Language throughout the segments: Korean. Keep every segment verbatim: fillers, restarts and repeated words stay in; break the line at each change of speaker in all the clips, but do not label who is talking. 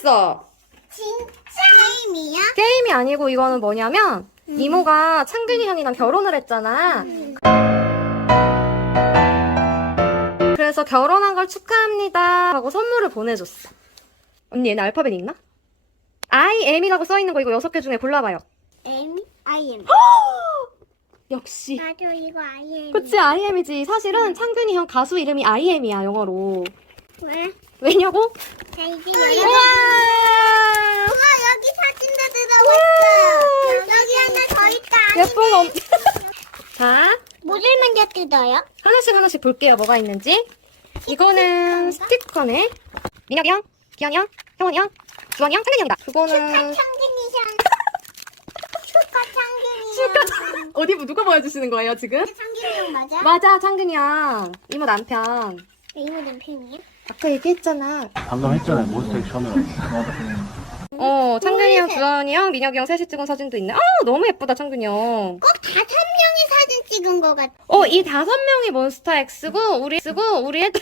있어.
진짜 게임이야?
게임이 아니고 이거는 뭐냐면
음.
이모가 창균이 형이랑 결혼을 했잖아.
음.
그래서 결혼한 걸 축하합니다 하고 선물을 보내줬어. 언니 얘네 알파벳 읽나? I am이라고 써있는 거 이거 여섯 개 중에 골라봐요.
M? I am.
역시.
나도 이거 I am.
그치 I am이지. 사실은 창균이 형 가수 이름이 I am이야 영어로.
왜?
왜냐고?
자 이제
우와!
열어봐. 우와 여기 사진도 들어왔어요. 여기 하나 더 있다.
예쁜 거. 엄- 자
뭐를 먼저 뜯어요?
하나씩 하나씩 볼게요 뭐가 있는지. 이거는 스티커네. 민혁이 형, 기현이 형, 형원이 형, 주원이 형, 창균이 형이다.
축하
그거는
창균이상. 축하 창균이상.
어디 누가 보여주시는 거예요 지금?
창균이 형 맞아?
맞아 창균이 형. 이모 남편.
이모 남편이야?
아까 얘기했잖아.
방금 했잖아요. 몬스터 액션을.
어 창균이 형,
셋.
주원이 형, 민혁이 형 셋이 찍은 사진도 있네. 아 너무 예쁘다 창균이 형.
꼭 다섯 명이 사진 찍은 것 같아.
어 이 다섯 명이 몬스타엑스고 우리 쓰고 우리 애들.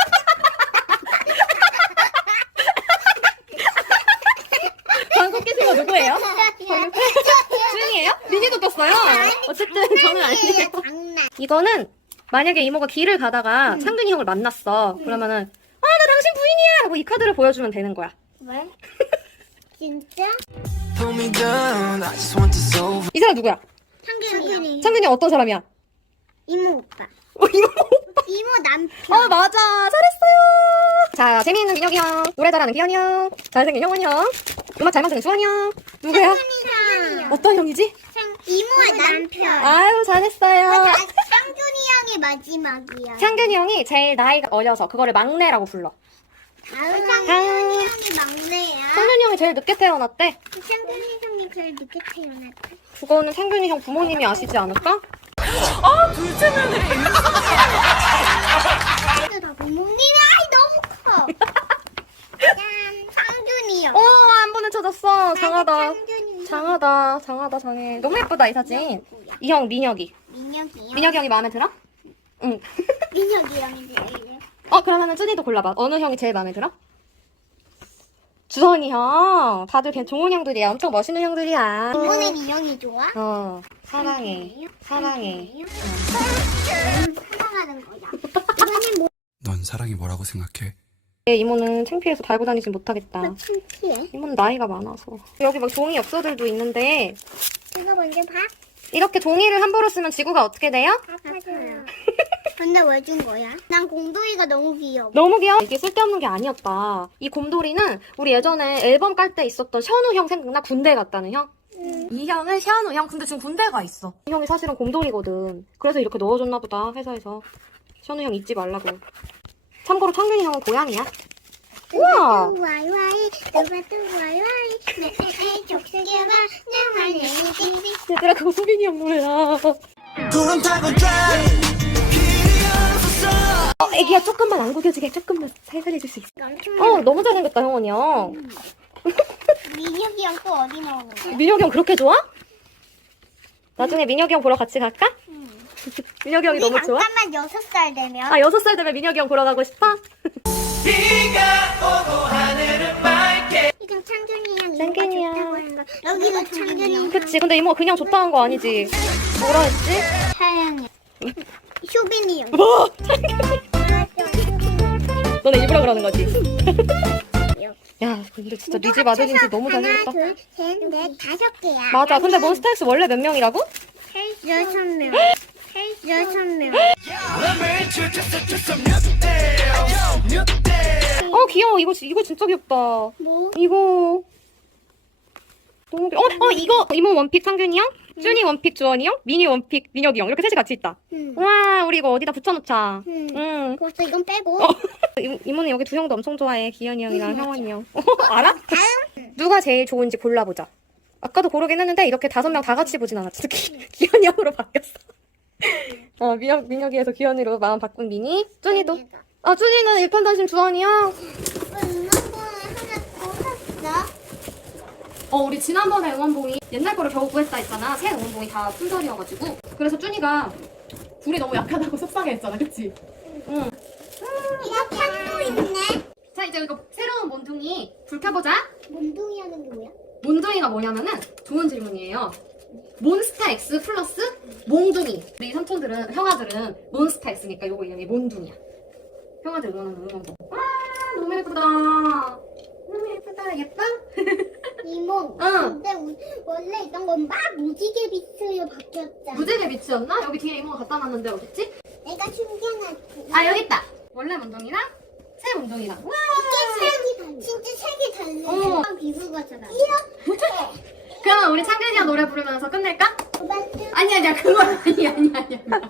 방금 깨진 거 누구예요? 주인이에요? 미니도 떴어요? 어쨌든 저는 아니에요.
장난.
이거는 만약에 이모가 길을 가다가 창균이 형을 만났어. 그러면은 아 나 당신 부인이야 하고 이 카드를 보여주면 되는 거야.
왜? 진짜?
Pull me down, I just want this over.
이 사람 누구야?
창균이.
창균이 형 어떤 사람이야?
이모 오빠.
어 이모 오빠.
이모 남편.
어 맞아 잘했어요. 자 재미있는 민혁이 형, 노래 잘하는 기현이 형, 잘생긴 형원이 형, 음악 잘 만드는 주원이 형. 누구야?
창균이 형.
어떤 형이지?
이모의 남편.
아유 잘했어요.
창균이 형이 마지막이야.
창균이 형이 제일 나이가 어려서 그거를 막내라고 불러.
다음 창균이 형이 막내야.
창균이 형이 제일 늦게 태어났대.
창균이 형이 제일 늦게 태어났다.
그거는 창균이 형 부모님이 아시지 않을까?
다 부모님이 아이 너무 커. 짠 창균이 형.
어 한 번에 찾았어. 장하다.
창균이 형.
장하다. 장하다 장해. 너무 예쁘다 이 사진. 이 형 민혁이.
민혁이 형.
민혁이 형이 마음에 들어? 응.
민혁이 형이 제일.
어 그러면은 쭈니도 골라봐. 어느 형이 제일 마음에 들어? 주선이 형. 다들 걔 좋은 형들이야. 엄청 멋있는 형들이야.
이번엔 이 형이 좋아?
어 사랑해. 사랑해.
음, 사랑하는 거야. 이번엔 뭐
넌 사랑이 뭐라고 생각해?
내 이모는 창피해서 달고 다니진 못하겠다.
창피해?
이모는 나이가 많아서. 여기 막 종이 엽서들도 있는데
이거 먼저 봐.
이렇게 종이를 함부로 쓰면 지구가 어떻게 돼요?
아파서요. 근데 왜 준 거야? 난 공돌이가 너무 귀여워.
너무 귀여워. 이게 쓸데없는 게 아니었다. 이 곰돌이는 우리 예전에 앨범 깔 때 있었던 션우 형 생각나? 군대 갔다는 형?
음.
이 형은 션우 형. 근데 지금 군대 가 있어. 이 형이 사실은 곰돌이거든. 그래서 이렇게 넣어줬나 보다 회사에서. 션우 형 잊지 말라고. 참고로 창균이 형은 고양이야. 우와.
와이와이 누가 또 와이와이 매일 족쇄겨봐 내 화내기
얘들아 그거 수빈이 형 노래야.
구름 타고 drive.
어, 애기야 조금만 안 구겨지게 조금만 살살 해줄 수 있어.
엄청
어 너무 잘생겼다 형원이 형.
민혁이 형 또 어디 나오는 거야?
민혁이 형 그렇게 좋아? 나중에 민혁이 형 보러 같이 갈까? 민혁이 형이 너무 좋아?
잠깐만 여섯 살 되면
아 여섯 살 되면 민혁이 형 보러 가고 싶어?
이건 창균이 형
창균이
이모가
형.
좋다고 하는 거 여기도 창균이 형
그치 근데 이모가 그냥 좋다는 거 아니지. 뭐라 했지?
사랑해 효빈이 형
뭐? 너네 일부러 그러는 거지? 야 근데 진짜 네 집 아들인지 너무 잘생겼다.
하나 둘셋넷 다섯 개야
맞아 근데 몬스타엑스 원래 몇 명이라고?
여섯 명 여섯 명
어 귀여워 이거 지- 이거 진짜 귀엽다.
뭐?
이거 너무 귀여워. 어, 어 이거 이모 원픽 창균이 형, 쭈니 원픽 주원이 형, 미니 원픽 민혁이 형 이렇게 셋이 같이 있다.
응.
와 우리 이거 어디다 붙여놓자.
응.
응.
벌써 이건 빼고
이- 이모는 여기 두 형도 엄청 좋아해. 기현이 형이랑 형원이 형. 알아? 누가 제일 좋은지 골라보자. 아까도 고르긴 했는데 이렇게 다섯 명 다 같이 보진 않았지. 기, 기현이 형으로 바뀌었어. 어 민혁 민혁이에서 기현이로 마음 바꾼 미니. 쭈니도. 아 쭈니는 일편단심 주원이 형. 어 우리 지난번에 응원봉이 옛날 거를 겨우 구했다 했잖아. 새 응원봉이 다 품절이어가지고. 그래서 쭈니가 불이 너무 약하다고 속상해했잖아, 그치? 응.
이거 펜도 있네.
자 자, 이제 이거 새로운 몬둥이 불 켜보자.
몬둥이 하는 게 뭐야?
몬둥이가 뭐냐면은 좋은 질문이에요. 몬스타 X 플러스 몽둥이. 우리 삼촌들은, 형아들은 몬스타 X니까 요거 이름이 몬둥이야. 형아들 응원하는 응원봉. 와, 너무 예쁘다. 너무 예쁘다. 예뻐?
이모.
응.
근데 우- 원래 있던 건 막 무지개 빛으로 바뀌었잖아.
무지개 비치였나? 여기 뒤에 이모가 갖다 놨는데 어딨지?
내가 숨겨놨지.
아, 여기 있다. 원래 몬둥이랑 새 몬둥이랑. 와,
색이 달라. 진짜 색이 달라.
어.
비수가 잘 안. 이렇게.
그러면 우리 창근이랑 노래 부르면서 끝낼까?
그만큼.
아니 아니야 그건 아니 아니 아니 아니.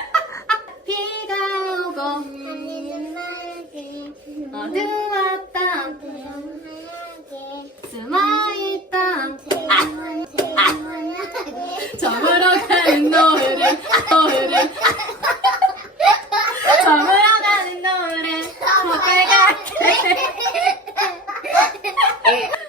비가 오고
하늘은 맑게.
어두웠다
태연하게.
숨어있다
태연, 태연하게.
저물어 가는 노래 노래 저물어 가는 노래 가까이 갈게